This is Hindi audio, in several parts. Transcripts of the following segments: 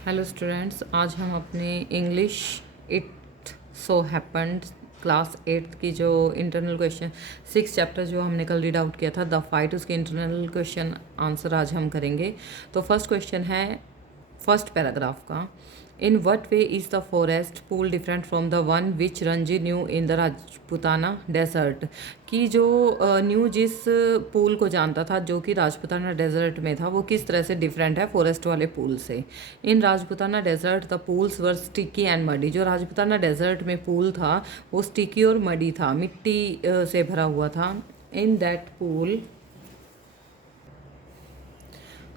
हेलो स्टूडेंट्स, आज हम अपने English it so happened class 8 की जो इंटरनल क्वेश्चन 6 चैप्टर जो हमने कल रीड आउट किया था द फाइट, उसके इंटरनल क्वेश्चन आंसर आज हम करेंगे। तो फर्स्ट क्वेश्चन है फर्स्ट पैराग्राफ का। In what way is the forest pool different from the one which Ranji knew in the Rajputana desert. कि जो न्यू जिस पूल को जानता था जो कि राजपुताना डेजर्ट में था, वो किस तरह से डिफरेंट है फॉरेस्ट वाले पूल से। In Rajputana desert the pools were sticky and muddy. जो राजपुताना डेजर्ट में पूल था वो स्टिकी और मडी था, मिट्टी से भरा हुआ था। इन दैट पूल,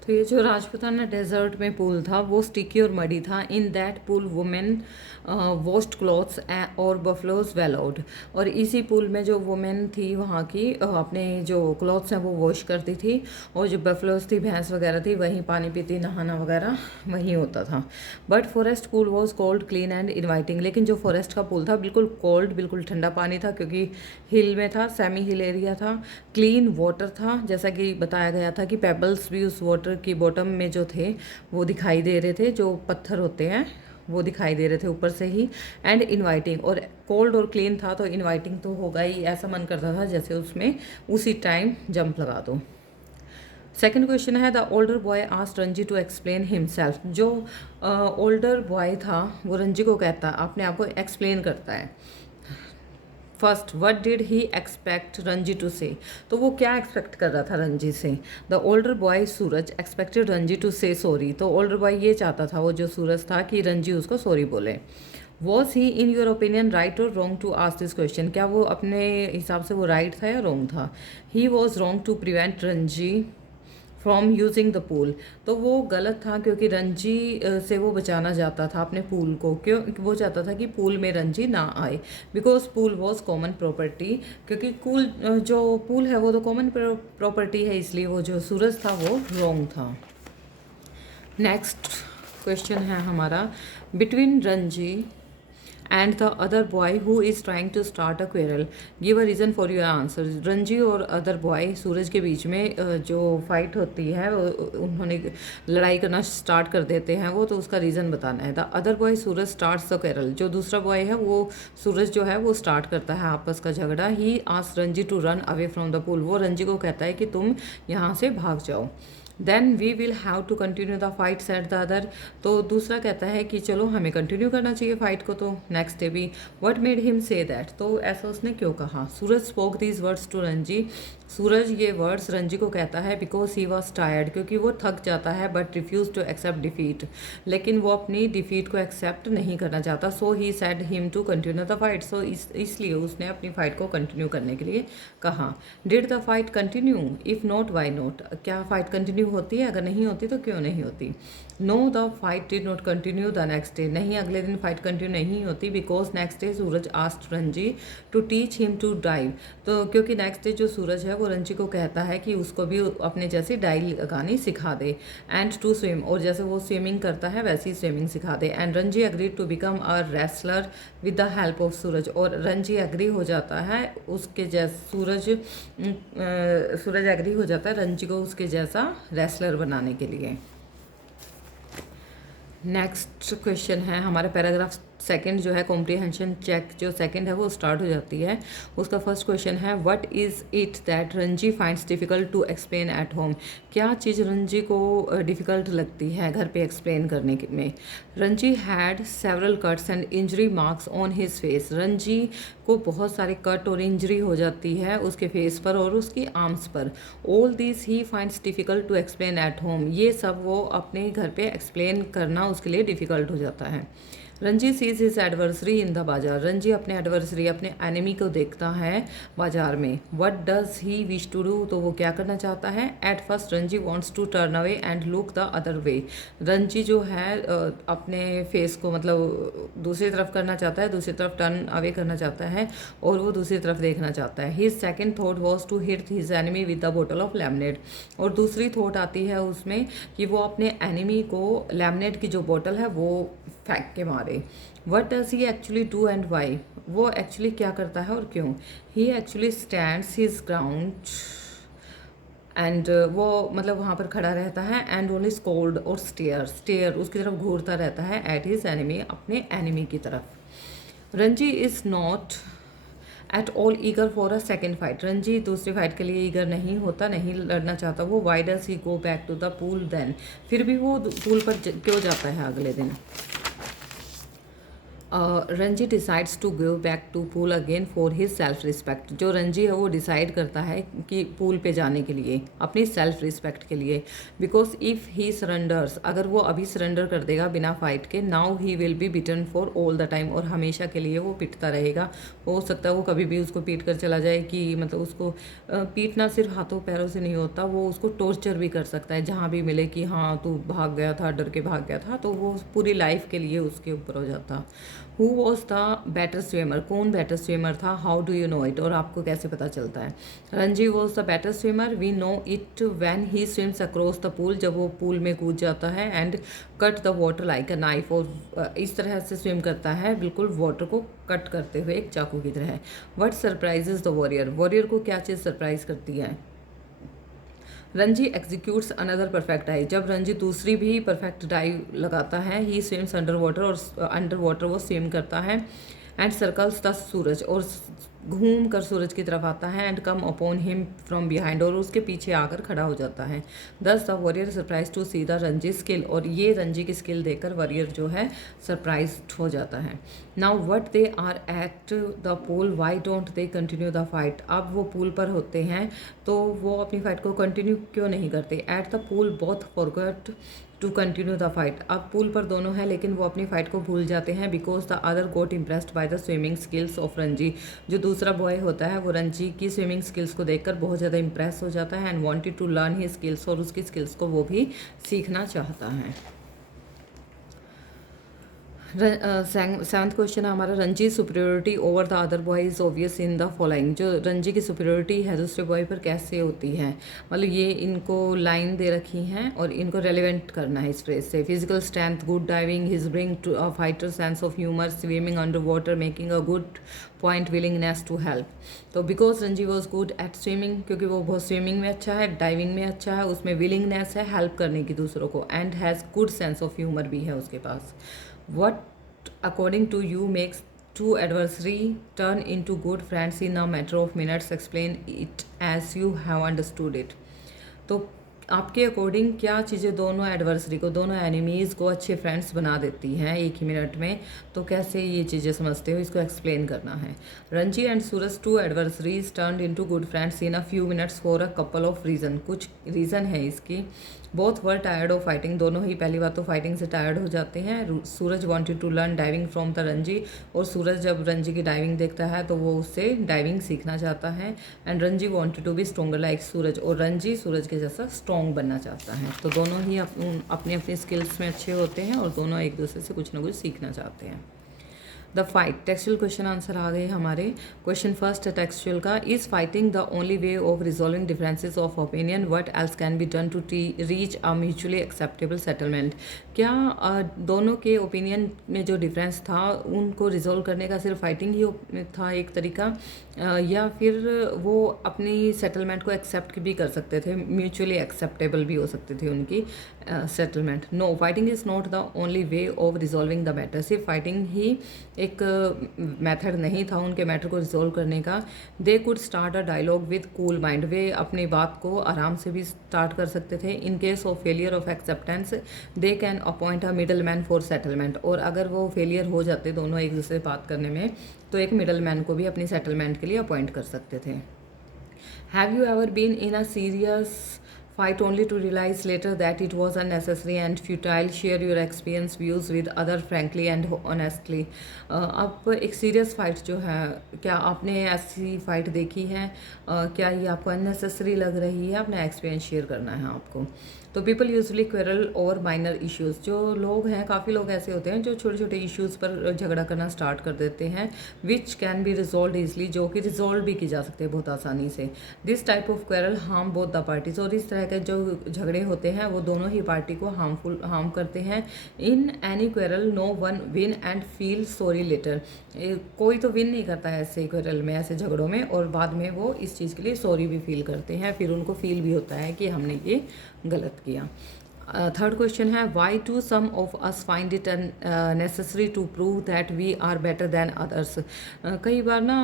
तो ये जो राजपुताना डेजर्ट में पूल था वो स्टिकी और मडी था। In that pool women washed clothes और बफलोज वेलोड। और इसी पूल में जो वुमेन थी वहाँ की अपने जो क्लॉथ्स हैं वो वॉश करती थी, और जो बफलोज थी, भैंस वगैरह थी, वहीं पानी पीती, नहाना वगैरह वहीं होता था। But forest pool was cold, clean and inviting. लेकिन जो फॉरेस्ट का पूल था बिल्कुल कोल्ड, बिल्कुल ठंडा पानी था, क्योंकि हिल में था, सेमी हिल एरिया था। क्लीन वाटर था, जैसा कि बताया गया था कि पेबल्स भी उस वाटर की बॉटम में जो थे वो दिखाई दे रहे थे, जो पत्थर होते हैं वो दिखाई दे रहे थे ऊपर से ही। एंड इनवाइटिंग, और कोल्ड और क्लीन था तो इनवाइटिंग तो होगा ही, ऐसा मन करता था जैसे उसमें उसी टाइम जंप लगा दो। सेकेंड क्वेश्चन है the older boy asked Ranji to explain himself. जो ओल्डर बॉय था वो रंजी को कहता है, अपने आप को एक्सप्लेन करता है। First, what did he expect Ranji to say. तो वो क्या एक्सपेक्ट कर रहा था रंजी से। The older boy Suraj expected Ranji to say sorry. तो ओल्डर बॉय ये चाहता था, वो जो सूरज था, कि रंजी उसको सॉरी बोले। Was he in your opinion right or wrong to ask this question. क्या वो अपने हिसाब से वो राइट था या रॉन्ग था। He was wrong to prevent Ranji from using the pool. तो वो गलत था क्योंकि रंजी से वो बचाना चाहता था अपने पूल को। क्यों वो चाहता था कि पूल में रंजी ना आए, because pool was common property. क्योंकि जो पूल है वो तो कॉमन प्रॉपर्टी है, इसलिए वो जो सूरज था वो रॉन्ग था। नेक्स्ट क्वेश्चन है हमारा, between Ranji and the other boy who is trying to start a quarrel, give a reason for your answer. Ranji और अदर बॉय सूरज के बीच में जो फाइट होती है, उन्होंने लड़ाई करना स्टार्ट कर देते हैं वो, तो उसका रीज़न बताना है। The other boy Suraj starts the quarrel. जो दूसरा बॉय है वो सूरज जो है वो स्टार्ट करता है आपस का झगड़ा। He asked Ranji to run away from the pool. वो रंजी को कहता है कि तुम यहाँ से भाग जाओ। Then we will have to continue the fight said the other. तो दूसरा कहता है कि चलो हमें कंटिन्यू करना चाहिए फाइट को। तो नेक्स्ट डे भी, what made him say that. तो ऐसा उसने क्यों कहा। Suraj spoke these words to Ranji. Suraj ये वर्ड्स रंजी को कहता है बिकॉज ही वॉज टायर्ड, क्योंकि वो थक जाता है, but refuse to accept defeat. लेकिन वो अपनी डिफीट को एक्सेप्ट नहीं करना चाहता। So he said him to continue the fight. So इसलिए उसने अपनी फाइट को कंटिन्यू करने के लिए कहा। Did the fight continue, if not why not. क्या फाइट कंटिन्यू होती है, अगर नहीं होती तो क्यों नहीं होती। No the fight did not continue the next day. नहीं, अगले दिन फाइट कंटिन्यू नहीं होती, because next day Suraj asked Ranji to teach him to dive. तो क्योंकि नेक्स्ट डे जो सूरज है वो रंजी को कहता है कि उसको भी अपने जैसी डाइव लगानी सिखा दे। एंड टू स्विम, और जैसे वो स्विमिंग करता है वैसी स्विमिंग सिखा दे। And Ranji agreed to become a wrestler with the help of Suraj. और रंजी एग्री हो जाता है उसके जैसे सूरज एग्री हो जाता है रंजी को उसके जैसा रेसलर बनाने के लिए। नेक्स्ट क्वेश्चन है हमारा पैराग्राफ सेकंड जो है, कॉम्प्रीहेंशन चेक जो सेकंड है वो स्टार्ट हो जाती है। उसका फर्स्ट क्वेश्चन है, what is it that Ranji finds difficult to explain at home. क्या चीज़ रंजी को डिफ़िकल्ट लगती है घर पे एक्सप्लेन करने में। Ranji had several cuts and injury marks on his face. Ranji को बहुत सारे कट और इंजरी हो जाती है उसके फेस पर और उसकी आर्म्स पर। All this he finds difficult to explain at home. ये सब वो अपने घर पे एक्सप्लेन करना उसके लिए डिफ़िकल्ट हो जाता है। Ranji sees his adversary in the bazaar. Ranji अपने एडवर्सरी, अपने एनिमी को देखता है बाजार में। What does he wish to do. तो वो क्या करना चाहता है। At first Ranji wants to turn away and look the other way. Ranji जो है अपने फेस को मतलब दूसरी तरफ करना चाहता है, दूसरी तरफ टर्न अवे करना चाहता है और वो दूसरी तरफ देखना चाहता है। His second thought was to hit his enemy with the bottle of lemonade. और दूसरी थॉट आती है उसमें कि वो अपने एनिमी को लेमनेड की जो बोतल है वो फेंक के मारे। What does he actually do and why. वो एक्चुअली क्या करता है और क्यों। He actually stands his ground and वो मतलब वहाँ पर खड़ा रहता है एंड ओनली स्कोल्ड और स्टेयर उसकी तरफ घूरता रहता है एट हिज एनिमी, अपने एनिमी की तरफ। Ranji is not at all eager for a second fight. Ranji दूसरी फाइट के लिए ईगर नहीं होता, नहीं लड़ना चाहता वो। Why does he go back to the pool then, फिर भी वो पूल पर क्यों जाता है अगले दिन। Ranji decides to go back to pool again for his self respect. जो रंजी है वो डिसाइड करता है कि पूल पे जाने के लिए अपनी सेल्फ रिस्पेक्ट के लिए। बिकॉज इफ़ ही सरेंडर्स, अगर वो अभी सरेंडर कर देगा बिना फाइट के, now he will be beaten for all the time, और हमेशा के लिए वो पिटता रहेगा। हो सकता है वो कभी भी उसको पीट कर चला जाए, कि मतलब उसको पीटना सिर्फ हाथों पैरों से नहीं होता, वो उसको टॉर्चर भी कर सकता है जहाँ भी मिले, कि हाँ तू भाग गया था, डर के भाग गया था, तो वो पूरी लाइफ के लिए उसके ऊपर हो जाता। Who was the better swimmer, कौन बेटर स्विमर था, how do you know it, और आपको कैसे पता चलता है। Ranji was the better swimmer, we know it when he swims across the pool, जब वो पूल में कूद जाता है, and cut the water like a knife, और इस तरह से स्विम करता है बिल्कुल वाटर को कट करते हुए एक चाकू की तरह। What surprises the warrior, warrior को क्या चीज़ सरप्राइज करती है। Ranji executes another perfect dive, जब रंजी दूसरी भी परफेक्ट डाइव लगाता है, ही स्विम्स अंडर वाटर, और अंडर वाटर वो स्विम करता है, एंड सर्कल्स द सूरज, और घूम कर सूरज की तरफ आता है, and come upon him from behind, और उसके पीछे आकर खड़ा हो जाता है। Thus the warrior surprise to see the Ranji skill, और ये रंजी की स्किल देखकर वॉरियर जो है सरप्राइज हो जाता है। Now what they are at the pool, why don't they continue the fight, अब वो पूल पर होते हैं तो वो अपनी फाइट को कंटिन्यू क्यों नहीं करते। At the pool both forgot to continue the fight, अब पूल पर दोनों हैं लेकिन वो अपनी फाइट को भूल जाते हैं, because the other got impressed by the swimming skills of Ranji, जो दूसरा बॉय होता है वो रंजी की स्विमिंग स्किल्स को देखकर बहुत ज़्यादा इम्प्रेस हो जाता है, and wanted to learn he skills, और उसकी स्किल्स को वो भी सीखना चाहता है। सेवन्थ क्वेश्चन है हमारा, Ranji superiority over the other boy is obvious in the following, जो रंजी की सुपरियोरिटी है दूसरे बॉय पर कैसे होती है, मतलब ये इनको लाइन दे रखी हैं और इनको रेलिवेंट करना है इस फ्रेज से। Physical strength, good diving, his bring to a fighter sense of humour, swimming under water, making a good point, willingness to help. तो because Ranji was good at swimming, क्योंकि वो बहुत स्विमिंग में अच्छा है, डाइविंग में अच्छा है, उसमें विलिंगनेस है हेल्प करने की दूसरों को, and has good sense of humour भी है उसके पास। What according to you makes two adversary turn into good friends in a matter of minutes? Explain it as you have understood it. तो आपके अकॉर्डिंग क्या चीज़ें दोनों एडवर्सरी को, दोनों एनिमीज़ को अच्छे फ्रेंड्स बना देती हैं एक ही मिनट में, तो कैसे ये चीज़ें समझते हो, इसको एक्सप्लेन करना है। Ranji and Suraj, two adversaries turn into good friends in a few minutes for a couple of reason, कुछ रीज़न है इसकी। Both were tired of fighting, दोनों ही पहली बात तो फाइटिंग से टायर्ड हो जाते हैं। Suraj wanted to learn diving from the Ranji, और सूरज जब रंजी की डाइविंग देखता है तो वो उससे डाइविंग सीखना चाहता है। And Ranji wanted to be stronger like Suraj, और रंजी सूरज के जैसा स्ट्रॉन्ग बनना चाहता है। तो दोनों ही अपनी अपनी स्किल्स में अच्छे होते हैं और दोनों एक दूसरे से कुछ ना कुछ सीखना चाहते हैं। The fight, textual question answer आ गए हमारे। क्वेश्चन फर्स्ट है टेक्सचुअल का, is fighting the only way of resolving differences of opinion, what else can be done to reach a mutually acceptable settlement. क्या दोनों के ओपिनियन में जो डिफरेंस था उनको रिजॉल्व करने का सिर्फ फाइटिंग ही था एक तरीका, या फिर वो अपनी सेटलमेंट को एक्सेप्ट भी कर सकते थे, म्यूचुअली एक्सेप्टेबल भी हो सकती थी उनकी settlement. No, fighting is not the only way of resolving the matter, सिर्फ फाइटिंग ही एक मेथड नहीं था उनके मैटर को रिजॉल्व करने का। They could start a dialogue with cool mind, वे अपनी बात को आराम से भी स्टार्ट कर सकते थे। In case of failure of acceptance they can appoint a middleman for settlement, और अगर वो फेलियर हो जाते दोनों एक दूसरे से बात करने में, तो एक मिडल मैन को भी अपनी सेटलमेंट के लिए अपॉइंट कर सकते थे। Have you ever been in a serious fight only to realize later that it was unnecessary and futile? Share your experience views with other frankly and honestly. अब एक सीरियस फाइट जो है, क्या आपने ऐसी फाइट देखी है, क्या ये आपको अननेसेसरी लग रही है, अपना एक्सपीरियंस शेयर करना है आपको। तो पीपल यूजली क्वेरल और माइनर इश्यूज़, जो लोग हैं काफ़ी लोग ऐसे होते हैं जो छोटे छोटे इश्यूज़ पर झगड़ा करना स्टार्ट कर देते हैं, which can be resolve easily, जो कि रिजॉल्व भी की जा सकते हैं बहुत आसानी से। This type of quarrel harm both the parties, और इस तरह के जो झगड़े होते हैं वो दोनों ही पार्टी को हार्म करते हैं। In any quarrel no one win and feel sorry later, कोई तो विन नहीं करता है ऐसे क्वेरल में, ऐसे झगड़ों में, और बाद में वो इस चीज़ के लिए सॉरी भी फील करते हैं, फिर उनको फील भी होता है कि हमने ये गलत किया। थर्ड क्वेश्चन है, why do some of us find it necessary to prove that we are better than others. कई बार ना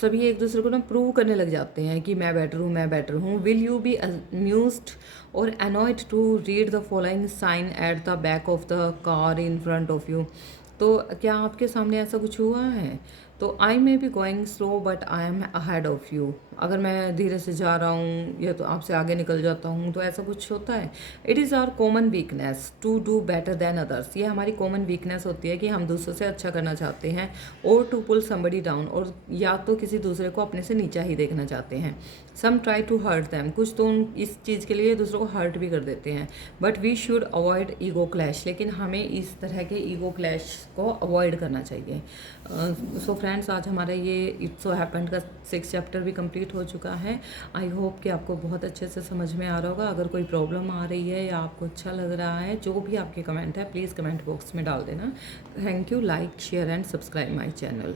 सभी एक दूसरे को ना प्रूव करने लग जाते हैं कि मैं बेटर हूँ, मैं बेटर हूँ। Will you be amused or annoyed to read the following sign at the back of the car in front of you. तो क्या आपके सामने ऐसा कुछ हुआ है? तो I may be going slow but I am ahead of you, अगर मैं धीरे से जा रहा हूँ या तो आपसे आगे निकल जाता हूँ, तो ऐसा कुछ होता है। It is our common weakness to do better than others, ये हमारी कॉमन वीकनेस होती है कि हम दूसरों से अच्छा करना चाहते हैं, और टू पुल समबडी डाउन, और या तो किसी दूसरे को अपने से नीचा ही देखना चाहते हैं। सम ट्राई टू हर्ट दैम, कुछ तो इस चीज़ के लिए दूसरों को हर्ट भी कर देते हैं। But we should avoid ego clash, लेकिन हमें इस तरह के ईगो क्लैश को अवॉइड करना चाहिए। सो फ्रेंड्स, आज हमारा ये इट्स सो हैपेंड का 6 चैप्टर भी कंप्लीट हो चुका है। आई होप कि आपको बहुत अच्छे से समझ में आ रहा होगा। अगर कोई प्रॉब्लम आ रही है या आपको अच्छा लग रहा है, जो भी आपके कमेंट है प्लीज़ कमेंट बॉक्स में डाल देना। Thank you. Like share and subscribe my channel.